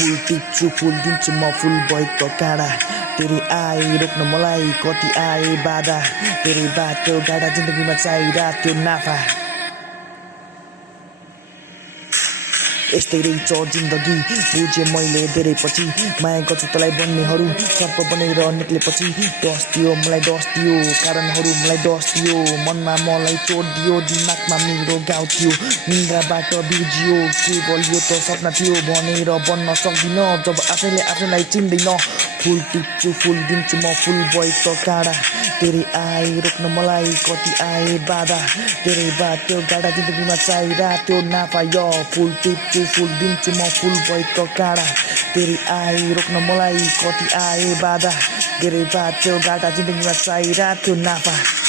फुल टिप्छु फुल दिन्छु म फुल भएको काँडा तेरे आए रोक्न मलाई कति आए बाधा तेरे बाटो गाडा जिन्दगीमा चाहिरहेको त्यो नाफा यस्तै रहेछ जिन्दगी बुझेँ मैले धेरै पछि माया गर्छु तँलाई भन्नेहरू सर्प बनेर निक्लेपछि डस दियो मलाई डस दियो कारणहरू मलाई डस दियो मनमा मलाई चोट दियो दिमागमा मेरो गाउँ थियो निन्द्राबाट बिर्जियो केवल यो त सपना थियो भनेर बन्न सक्दिनँ जब आफैलाई चिन्दैन फुल टिप्छु फुल दिन्छु म फुल भएको काँडा तेरे आए रोक्न मलाई कति आए बाधा तेरे बाटो गाडा जिन्दगीमा चाहिरहेको त्यो नाफा यो फुल टिप्छु फुल दिन्छु म फुल भएको काँडा तेरे आए रोक्न मलाई कति आए बाधा तेरे बाटो गाडा जिन्दगीमा चाहिरहेको त्यो नाफा